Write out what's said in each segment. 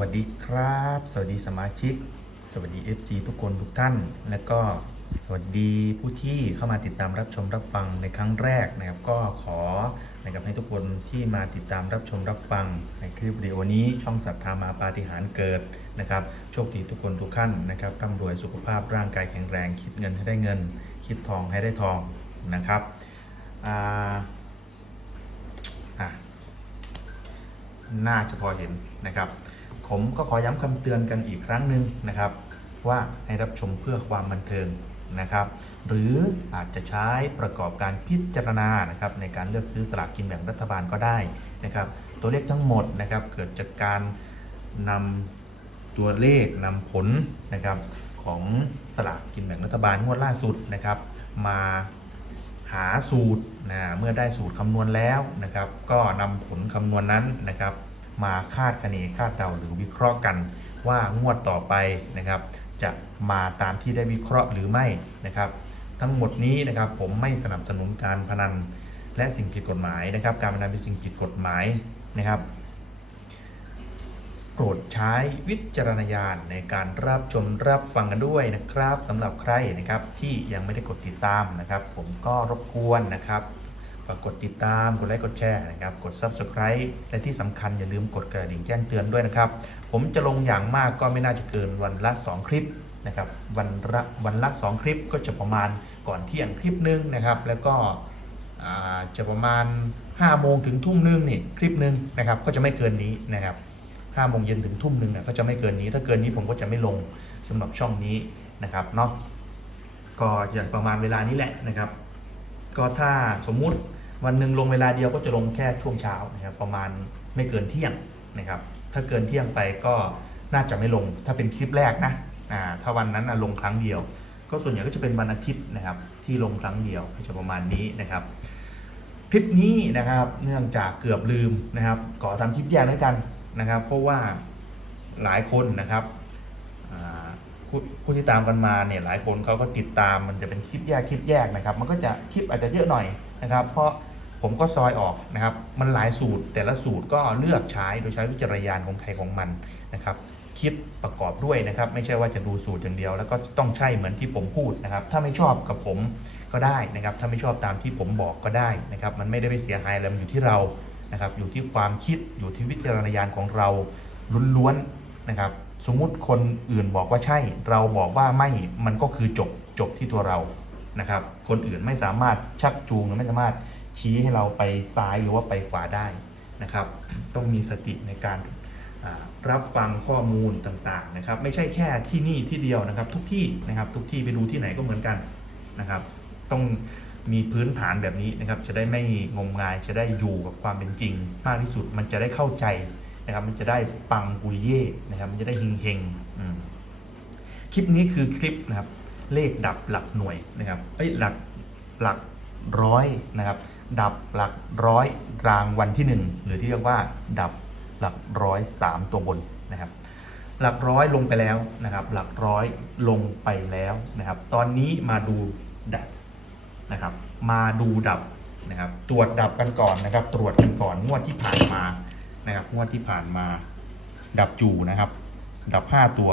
วัสดีครับ สวัสดีสมาชิก สวัสดี FC ทุกคนทุกท่าน และก็สวัสดีผู้ที่เข้ามาติดตามรับชมรับฟังในครั้งแรกนะครับ ก็ขอนะครับให้ทุกคนที่มาติดตามรับชมรับฟัง ในคลิปวิดีโอนี้ช่องศรัทธามาปาฏิหาริย์เกิดนะครับ โชคดีทุกคนทุกท่านนะครับร่ำรวยสุขภาพร่างกายแข็งแรง คิดเงินให้ได้เงิน คิดทองให้ได้ทองนะครับอ่าน่าจะพอเห็นนะครับ ผมก็ขอย้ำคำเตือนกันอีกครั้งหนึ่งนะครับ ว่าให้รับชมเพื่อความบันเทิงนะครับ หรืออาจจะใช้ประกอบการพิจารณานะครับในการเลือกซื้อสลากกินแบ่งรัฐบาลก็ได้นะครับ ตัวเลขทั้งหมดนะครับเกิดจากการนำตัวเลขนำผลนะครับของสลากกินแบ่งรัฐบาลงวดล่าสุดนะครับ มาหาสูตรนะเมื่อได้สูตรคำนวณแล้วนะครับ ก็นำผลคำนวณนั้นนะครับ มาคาดคะเนคาดเดาหรือวิเคราะห์กันว่างวดต่อไปนะครับ จะมาตามที่ได้วิเคราะห์หรือไม่นะครับ ทั้งหมดนี้นะครับผมไม่สนับสนุนการพนันและสิ่งผิดกฎหมายนะครับ การพนันเป็นสิ่งผิดกฎหมายนะครับโปรดใช้วิจารณญาณในการรับชมรับฟังกันด้วยนะครับสำหรับใครนะครับที่ยังไม่ได้กดติดตามนะครับ ผมก็รบกวนนะครับ ฝากกดติดตาม กดไลค์ กดแชร์นะครับ กด Subscribe และที่สำคัญอย่าลืมกดกระดิ่งแจ้งเตือนด้วยนะครับ ผมจะลงอย่างมากก็ไม่น่าจะเกินวันละ 2 คลิปนะครับ วันละวันละ 2 คลิปก็จะประมาณก่อนเที่ยงคลิปหนึงนะครับ แล้วก็จะประมาณ 5 โมงถึงทุ่มหนึงนี่คลิปหนึงนะครับ ก็จะไม่เกินนี้นะครับห้าโมงเย็นถึงทุ่มหนึ่งเนี่ยก็จะไม่เกินนี้ ถ้าเกินนี้ผมก็จะไม่ลงสำหรับช่องนี้นะครับเนาะ ก็อย่างประมาณเวลานี้แหละนะครับ ก็ถ้าสมมุติ วันหนึ่งลงเวลาเดียวก็จะลงแค่ช่วงเช้านะครับประมาณไม่เกินเที่ยงนะครับถ้าเกินเที่ยงไปก็น่าจะไม่ลงถ้าเป็นคลิปแรกนะอ่าถ้าวันนั้นลงครั้งเดียว ก็ส่วนใหญ่ก็จะเป็นวันอาทิตย์นะครับที่ลงครั้งเดียวก็จะประมาณนี้นะครับคลิปนี้นะครับเนื่องจากเกือบลืมนะครับขอทำคลิปแยกแล้วกันนะครับ เพราะว่าหลายคนนะครับผู้ที่ตามกันมาเนี่ยหลายคนเขาก็ติดตามมันจะเป็นคลิปแยกคลิปแยกนะครับ มันก็จะคลิปอาจจะเยอะหน่อยนะครับ เพราะ ผมก็ซอยออกนะครับ มันหลายสูตรแต่ละสูตรก็เลือกใช้โดยใช้วิจารณญาณของใครของมันนะครับคิดประกอบด้วยนะครับ ไม่ใช่ว่าจะดูสูตรอย่างเดียว แล้วก็ต้องใช่เหมือนที่ผมพูดนะครับ ถ้าไม่ชอบกับผมก็ได้นะครับ ถ้าไม่ชอบตามที่ผมบอกก็ได้นะครับ มันไม่ได้ไปเสียหายอะไรมันอยู่ที่เรานะครับ อยู่ที่ความคิดอยู่ที่วิจารณญาณของเราล้วนๆนะครับ สมมุติคนอื่นบอกว่าใช่ เราบอกว่าไม่มันก็คือจบจบที่ตัวเรานะครับ คนอื่นไม่สามารถชักจูงหรือไม่สามารถ ชี้ให้เราไปซ้ายหรือว่าไปขวาได้นะครับ ต้องมีสติในการรับฟังข้อมูลต่างๆนะครับ ไม่ใช่แค่ที่นี่ที่เดียวนะครับ ทุกที่นะครับ ทุกที่ไปดูที่ไหนก็เหมือนกันนะครับ ต้องมีพื้นฐานแบบนี้นะครับ จะได้ไม่งมงายจะได้อยู่กับความเป็นจริงมากที่สุดมันจะได้เข้าใจนะครับ มันจะได้ปังปุริเย่นะครับ มันจะได้เฮงเฮงคลิปนี้คือคลิปนะครับ เลขดับหลักหน่วยนะครับเอ้ยหลักหลักร้อยนะครับ ดับหลักร้อยรางวัลที่หนึ่งหรือที่เรียกว่า ดับหลักร้อยสามตัวบนนะครับ หลักร้อยลงไปแล้วนะครับ หลักร้อยลงไปแล้วนะครับ ตอนนี้มาดูดับนะครับ มาดูดับนะครับ ตรวจดับกันก่อนนะครับ ตรวจกันก่อนงวดที่ผ่านมานะครับงวดที่ผ่านมา ดับจูนะครับ ดับห้าตัว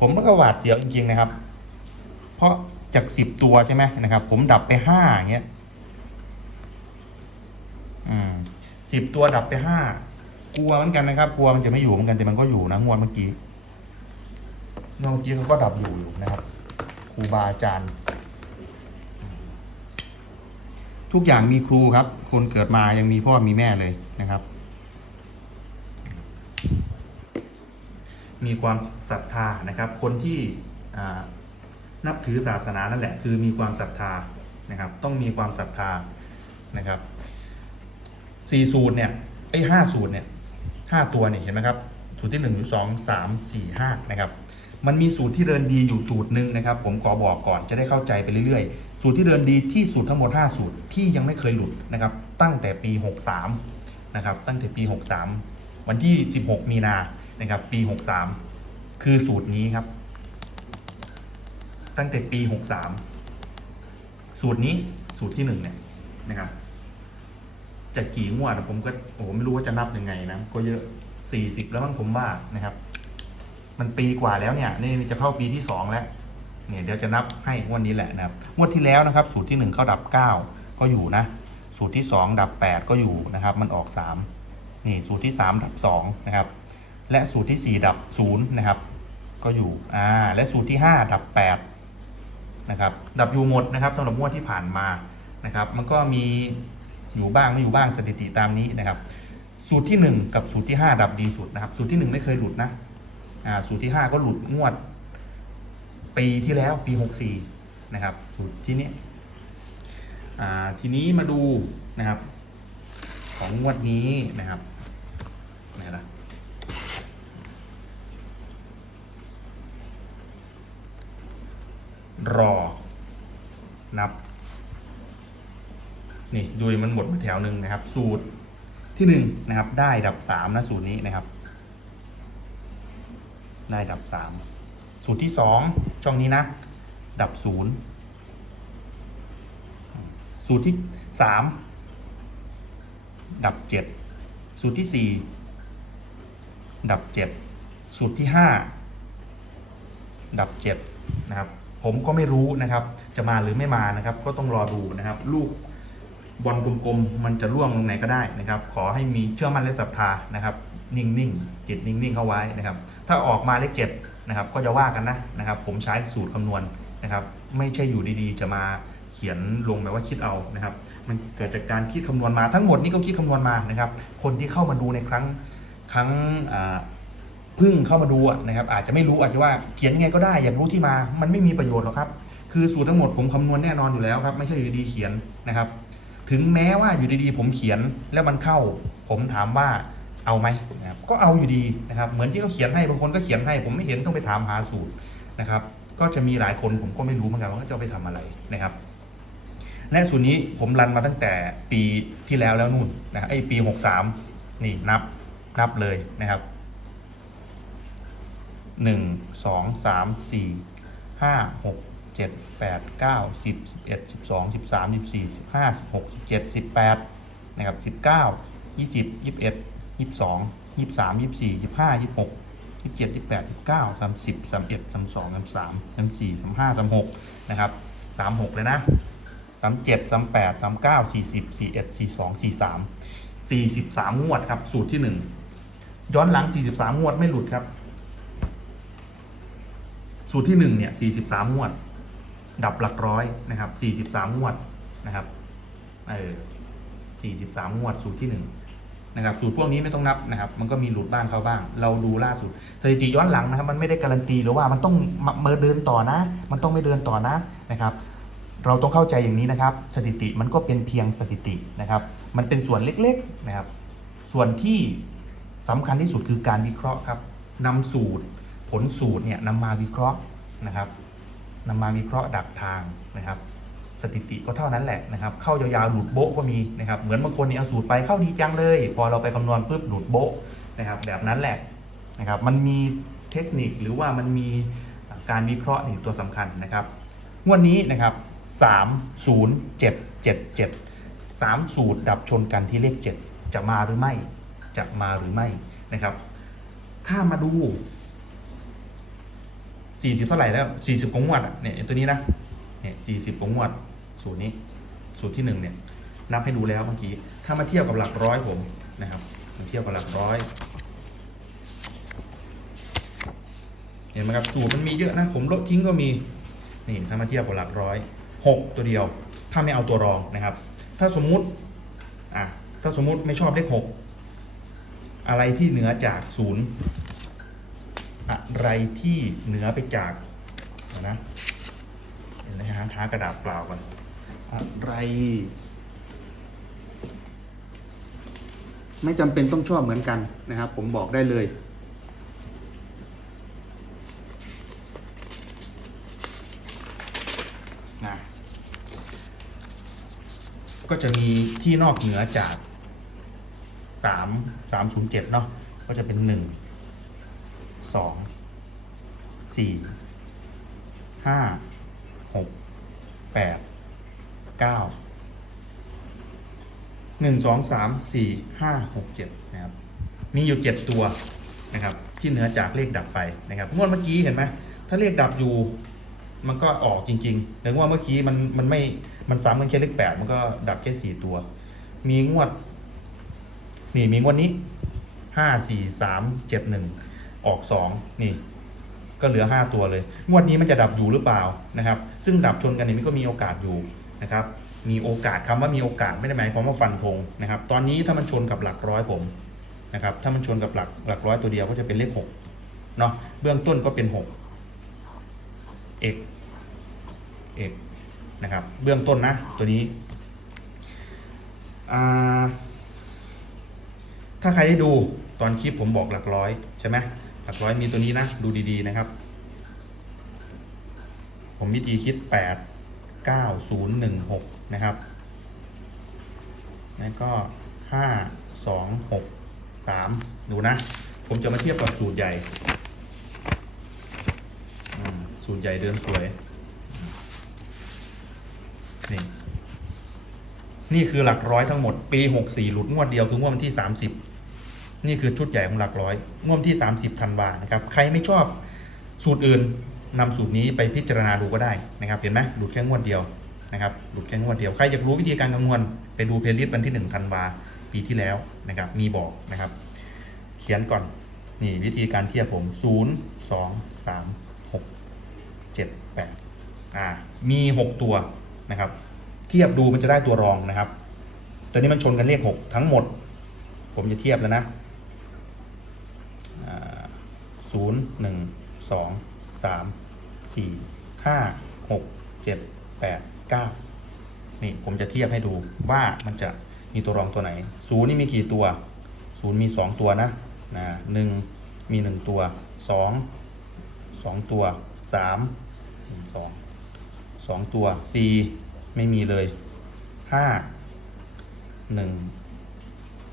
ผมก็หวาดเสียวจริงๆนะครับ เพราะจากสิบตัวใช่ไหมนะครับ ผมดับไปห้าอย่างเงี้ย สิบตัวดับไปห้ากลัวเหมือนกันนะครับ กลัวมันจะไม่อยู่เหมือนกันแต่มันก็อยู่นะงวดเมื่อกี้งวดเมื่อกี้เขาก็ดับอยู่อยู่นะครับครูบาอาจารย์ ทุกอย่างมีครูครับ คนเกิดมายังมีพ่อมีแม่เลยนะครับ มีความศรัทธานะครับ คนที่นับถือศาสนานั่นแหละ คือมีความศรัทธานะครับ ต้องมีความศรัทธานะครับ สี่สูตรเนี่ยไอ้ห้าสูตรเนี่ยห้าตัวเนี่ยเห็นไหมครับสูตรที่หนึ่งสองสามสี่ห้านะครับมันมีสูตรที่เดินดีอยู่สูตรหนึ่งนะครับ ผมขอบอกก่อนจะได้เข้าใจไปเรื่อยๆ สูตรที่เดินดีที่สุดทั้งหมด 5 สูตรที่ยังไม่เคยหลุดนะครับ ตั้งแต่ปี 63นะครับตั้งแต่ปี 63 วันที่ 16 มีนานะครับ ปี 63 คือสูตรนี้ครับ ตั้งแต่ปี 63 สูตรนี้สูตรที่หนึ่งเนี่ยนะครับ จะกี่งวดอะผมก็โอ้โหไม่รู้ว่าจะนับยังไงนะก็เยอะสี่สิบแล้วมั้งผมว่านะครับ มันปีกว่าแล้วเนี่ย นี่จะเข้าปีที่สองแล้วเนี่ยเดี๋ยวจะนับให้งวันนี้แหละนะครับงวดที่แล้วนะครับ สูตรที่หนึ่งเข้าดับเก้าก็อยู่นะ สูตรที่สองดับแปดก็อยู่นะครับ มันออกสามนี่สูตรที่สามดับสองนะครับ และสูตรที่สี่ดับศูนย์นะครับ ก็อยู่อ่าและสูตรที่ห้าดับแปดนะครับดับอยู่หมดนะครับสำหรับงวดที่ผ่านมานะครับ มันก็มี อยู่บ้างไม่อยู่บ้างสถิติตามนี้นะครับ สูตรที่หนึ่งกับสูตรที่ห้าดับดีสุดนะครับ สูตรที่หนึ่งไม่เคยหลุดนะอ่าสูตรที่ห้าก็หลุดงวด ปีที่แล้วปี 64 นะครับ สูตรที่นี้อ่าทีนี้มาดูนะครับ ของงวดนี้นะครับไหนล่ะรอ นับ นี่ดูมันหมดมาแถวหนึ่งนะครับ สูตรที่หนึ่งนะครับ ได้ดับสามนะสูตรนี้นะครับ ได้ดับสามสูตรที่สองช่องนี้นะ ดับศูนย์สูตรที่สามดับเจ็ดสูตรที่สี่ดับเจ็ดสูตรที่ห้าดับเจ็ดนะครับ ผมก็ไม่รู้นะครับ จะมาหรือไม่มานะครับ ก็ต้องรอดูนะครับ ลูก บอลกลมๆมันจะล่วงลงไหนก็ได้นะครับ ขอให้มีเชื่อมั่นและศรัทธานะครับ นิ่งๆจิตนิ่งๆเข้าไว้นะครับ ถ้าออกมาเลขเจ็ดนะครับ ก็จะว่ากันนะนะครับ ผมใช้สูตรคำนวณนะครับ ไม่ใช่อยู่ดีๆ จะมาเขียนลงแบบว่าคิดเอานะครับ มันเกิดจากการคิดคำนวณมาทั้งหมดนี่ก็คิดคำนวณมานะครับ คนที่เข้ามาดูในครั้งครั้งพิ่งเข้ามาดูนะครับ อาจจะไม่รู้อาจจะว่าเขียนยังไงก็ได้ อยากรู้ที่มามันไม่มีประโยชน์หรอกครับ คือสูตรทั้งหมดผมคำนวณแน่นอนอยู่แล้วครับ ไม่ใช่อยู่ดีๆเขียนนะครับ ถึงแม้ว่าอยู่ดีๆ ผมเขียนแล้วมันเข้า ผมถามว่าเอาไหมนะครับก็เอาอยู่ดีนะครับ เหมือนที่เขาเขียนให้บางคนก็เขียนให้ ผมไม่เห็นต้องไปถามหาสูตรนะครับ ก็จะมีหลายคนผมก็ไม่รู้เหมือนกันว่าเขาจะไปทำอะไรนะครับ และสูตรนี้ผมรันมาตั้งแต่ปีที่แล้วแล้วนู่นนะไอ้ปี 63 นี่นับนับเลยนะครับ 1 2 3 4 5 6 7 8 9 10 11 12 13 14 15 16 17 18นะครับ19 20 21 22 23 24 25 26 27 28 29 30 31 32 33 34 35 36นะครับ36 เลยนะ37 38 39 40 41 42 43 43 งวดครับ สูตรที่ 1 ย้อนหลัง 43 งวดไม่หลุดครับ สูตรที่ 1 เนี่ย 43 งวด ดับหลักร้อยนะครับ43งวดนะครับเออ43งวดสูตรที่1นะครับสูตรพวกนี้ไม่ต้องนับนะครับ มันก็มีหลุดบ้างเข้าบ้าง เราดูล่าสุดสถิติย้อนหลังนะครับ มันไม่ได้การันตีหรือว่ามันต้องมามาเดินต่อนะ มันต้องไม่เดินต่อนะนะครับ เราต้องเข้าใจอย่างนี้นะครับ สถิติมันก็เป็นเพียงสถิตินะครับ มันเป็นส่วนเล็กๆนะครับ ส่วนที่สำคัญที่สุดคือการวิเคราะห์ครับนำสูตรผลสูตรเนี่ยนำมาวิเคราะห์นะครับ นำมาวิเคราะห์ดักทางนะครับสถิติก็เท่านั้นแหละนะครับ เข้ายาวๆหลุดโบ๊ะก็มีนะครับ เหมือนบางคนเนี่ยเอาสูตรไปเข้าดีจังเลย พอเราไปคำนวณปุ๊บหลุดโบ๊ะนะครับ แบบนั้นแหละนะครับ มันมีเทคนิคหรือว่ามันมีการวิเคราะห์นี่ตัวสำคัญนะครับ งวดนี้นะครับ3 0 7 7 7 3สูตรดับชนกันที่เลข7จะมาหรือไม่ จะมาหรือไม่นะครับ ถ้ามาดู 40เท่าไหร่แล้ว40กว่างวดอะเนี่ยตัวนี้นะเนี่ย40กว่างวดสูตรนี้ สูตรที่1เนี่ยนับให้ดูแล้วเมื่อกี้ถ้ามาเทียบกับหลักร้อยผมนะครับมาเทียบกับหลักร้อยเห็นไหมครับสูตรมันมีเยอะนะผมลบทิ้งก็มีนี่ถ้ามาเทียบกับหลักร้อยหกตัวเดียว ถ้าไม่เอาตัวรองนะครับ ถ้าสมมุติอะถ้าสมมุติไม่ชอบเลขหกอะไรที่เหนือจากศูนย์ อะไรที่เหนือไปจากนะเห็นไหมฮะท้ากระดาษเปล่าก่อนอะไร ไม่จำเป็นต้องชอบเหมือนกันนะครับ ผมบอกได้เลยนะก็จะมีที่นอกเหนือจาก 3 307 เนาะก็จะเป็น 1 2 4 5 6 8 9 1 2 3 4 5 6 7นะครับ มีอยู่7ตัวนะครับ ที่เหนือจากเลขดับไปนะครับงวดเมื่อกี้เห็นไหมถ้าเลขดับอยู่มันก็ออกจริงๆแต่ว่าเมื่อกี้มันมันไม่มันซ้ำกันแค่เลขแปดมันก็ดับแค่สี่ตัว มีงวด นี่มีงวดนี้ห้าสี่สามเจ็ดหนึ่งออกสองนี่ ก็เหลือ 5 ตัวเลย งวดนี้มันจะดับอยู่หรือเปล่านะครับ ซึ่งดับชนกันเนี่ยมันก็มีโอกาสอยู่นะครับ มีโอกาสคำว่ามีโอกาสไม่ได้หมายความว่าฟันธงนะครับ ตอนนี้ถ้ามันชนกับหลักร้อยผมนะครับ ถ้ามันชนกับหลักหลักร้อยตัวเดียวก็จะเป็นเลขหกเนาะ เบื้องต้นก็เป็นหกเอกเอกนะครับ เบื้องต้นนะตัวนี้ถ้าใครได้ดูตอนคลิปผมบอกหลักร้อยใช่ไหม หลักร้อยมีตัวนี้นะ ดูดีๆนะครับ ผมวิธีคิด 8 9 0 1 6 นะครับ แล้วก็ 5 2 6 3 ดูนะ ผมจะมาเทียบกับสูตรใหญ่ สูตรใหญ่เดินสวย นี่ นี่คือหลักร้อยทั้งหมด ปี 64 หลุดงวดเดียวคืองวดวันที่ 30 นี่คือชุดใหญ่ของหลักร้อยงวดที่ 30ธันวานะครับ ใครไม่ชอบสูตรอื่นนำสูตรนี้ไปพิจารณาดูก็ได้นะครับ เห็นไหมหลุดแค่งวดเดียวนะครับหลุดแค่งวดเดียว ใครอยากรู้วิธีการคำนวณไปดูเพลย์ลิสต์วันที่1ธันวาปีที่แล้วนะครับ มีบอกนะครับ เขียนก่อน นี่วิธีการเทียบผม 0 2 3 6 7 8อ่า มี 6 ตัวนะครับ เทียบดูมันจะได้ตัวรองนะครับ ตัวนี้มันชนกันเลข 6 ทั้งหมด ผมจะเทียบแล้วนะ ศูนย์หนึ่งสองสามสี่ห้าหกเจ็ดแปดเก้านี่ผมจะเทียบให้ดูว่ามันจะมีตัวรองตัวไหนศูนย์นี่มีกี่ตัวศูนย์มีสองตัวนะนะหนึ่งมีหนึ่งตัวสองสองตัวสามสองสองตัวสี่ไม่มีเลยห้าหนึ่ง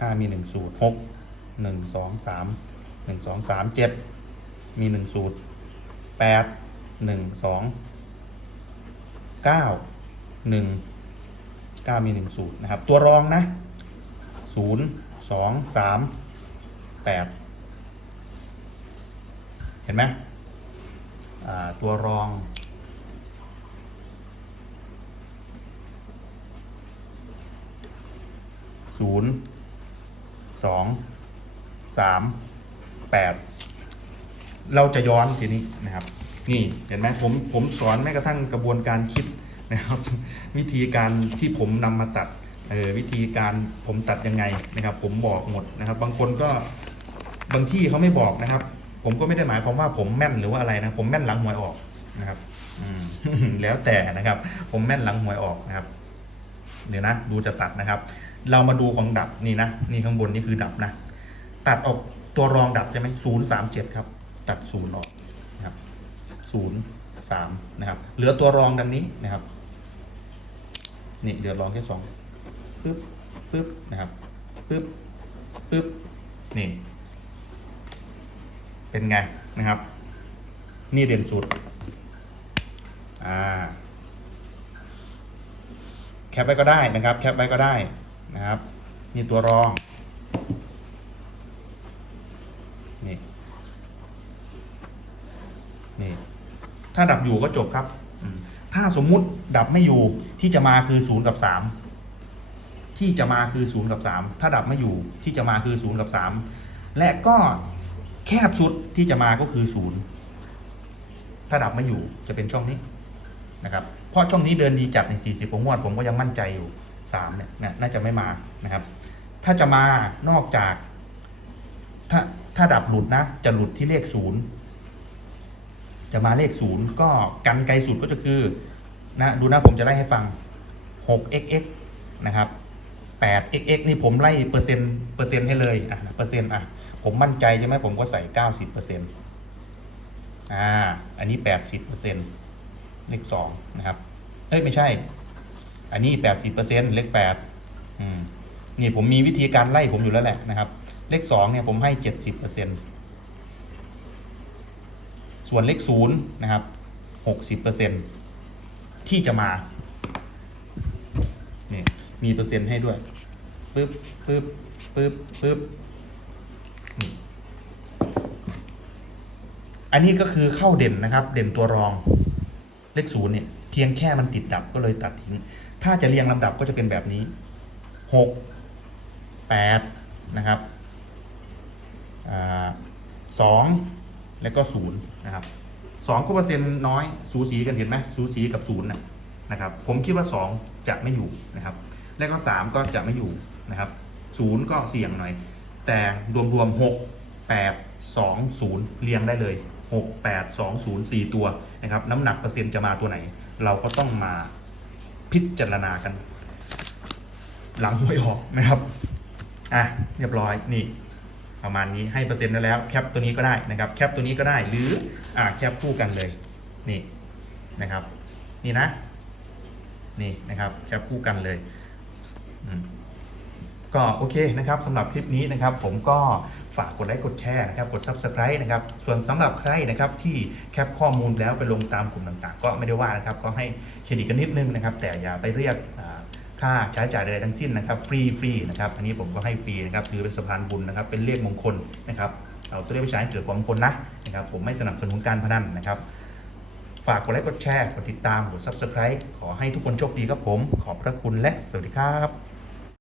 ห้ามีหนึ่งสูตรหกหนึ่งสองสามหนึ่งสองสามเจ็ด มีหนึ่งสูตรแปดหนึ่งสองเก้าหนึ่งเก้ามีหนึ่งสูตรนะครับ ตัวรองนะศูนย์สองสามแปดเห็นไหมตัวรองศูนย์สองสามแปด เราจะย้อนทีนี้นะครับ นี่เห็นไหมผมผมสอนแม้กระทั่งกระบวนการคิดนะครับ วิธีการที่ผมนำมาตัดเออวิธีการผมตัดยังไงนะครับ ผมบอกหมดนะครับ บางคนก็บางที่เขาไม่บอกนะครับ ผมก็ไม่ได้หมายความว่าผมแม่นหรือว่าอะไรนะผมแม่นหลังหวยออกนะครับอืมแล้วแต่นะครับ ผมแม่นหลังหวยออกนะครับเดี๋ยวนะ ดูจะตัดนะครับ เรามาดูของดับนี่นะนี่ข้างบนนี่คือดับนะ ตัดออกตัวรองดับใช่ไหมศูนย์สามเจ็ดครับ ตัดศูนย์ออกนะครับศูนย์สามนะครับ เหลือตัวรองดังนี้นะครับ นี่เหลือรองแค่สองปึ๊บปึ๊บนะครับปึ๊บปึ๊บนี่ เป็นไงนะครับ นี่เด่นสุดอ่าแคปไว้ก็ได้นะครับ แคปไว้ก็ได้นะครับ นี่ตัวรอง นี่ถ้าดับอยู่ก็จบครับ ถ้าสมมุติดับไม่อยู่ที่จะมาคือศูนย์กับสามที่จะมาคือศูนย์กับสามถ้าดับไม่อยู่ที่จะมาคือศูนย์กับสามและก็แคบสุดที่จะมาก็คือศูนย์ถ้าดับไม่อยู่จะเป็นช่องนี้นะครับเพราะช่องนี้เดินดีจัดใน 40ผมงวดผมก็ยังมั่นใจอยู่3เนี่ยนะน่าจะไม่มานะครับ ถ้าจะมานอกจาก ถ้าถ้าดับหลุดนะ จะหลุดที่เลขศูนย์ จะมาเลขศูนย์ก็กันไกลสุดก็จะคือนะดูนะผมจะไล่ให้ฟัง 6xx นะครับ 8xx นี่ผมไล่เปอร์เซ็นต์เปอร์เซ็นต์ให้เลยอะเปอร์เซ็นต์อะผมมั่นใจใช่ไหมผมก็ใส่ 90เปอร์เซ็นอ่าอันนี้ 80เปอร์เซ็นต์เลข2นะครับเอ้ยไม่ใช่ อันนี้ 80เปอร์เซ็นต์เลข8อืมนี่ผมมีวิธีการไล่ผมอยู่แล้วแหละนะครับ เลข2เนี่ยผมให้ 70เปอร์เซ็นต์ ส่วนเลขศูนย์นะครับหกสิบเปอร์เซ็นที่จะมานี่มีเปอร์เซ็นต์ให้ด้วยปึ๊บปึ๊บปึ๊บปึ๊บอันนี้ก็คือเข้าเด่นนะครับ เด่นตัวรองเลขศูนย์เนี่ยเพียงแค่มันติดดับก็เลยตัดทิ้ง ถ้าจะเรียงลำดับก็จะเป็นแบบนี้หกแปดนะครับสอง แล้วก็ศูนย์นะครับสองก็เปอร์เซ็นต์น้อยสูสีกันเห็นไหมสูสีกับศูนย์นะครับผมคิดว่าสองจะไม่อยู่นะครับแล้วก็สามก็จะไม่อยู่นะครับศูนย์ก็เสี่ยงหน่อย แต่รวมๆหกแปดสองศูนย์เรียงได้เลยหกแปดสองศูนย์สี่ตัวนะครับน้ำหนักเปอร์เซ็นต์จะมาตัวไหน เราก็ต้องมาพิจารณากัน หลังไม่ออกนะครับอะเรียบร้อยนี่ ประมาณนี้ให้เปอร์เซ็นต์ได้แล้วแคปตัวนี้ก็ได้นะครับแคปตัวนี้ก็ได้หรืออ่าแคปคู่กันเลยนี่นะครับนี่นะนี่นะครับแคปคู่กันเลยก็โอเคนะครับสำหรับคลิปนี้นะครับ ผมก็ฝากกดไลค์กดแชร์นะครับกด Subscribe นะครับส่วนสำหรับใครนะครับที่แคปข้อมูลแล้วไปลงตามกลุ่มต่างๆ ก็ไม่ได้ว่านะครับก็ให้เครดิตกันนิดนึงนะครับ แต่อย่าไปเรียก ค่าใช้จ่ายใดๆทั้งสิ้นนะครับฟรีฟรีนะครับอันนี้ผมก็ให้ฟรีนะครับถือเป็นสะพานบุญนะครับเป็นเลขมงคลนะครับเอาตัวเลขไปใช้ให้เกิดความมงคลนะนะครับผมไม่สนับสนุนการพนันนะครับ ฝากกดไลค์กดแชร์กดติดตามกด subscribe ขอให้ทุกคนโชคดีครับผม ขอบพระคุณและสวัสดีครับ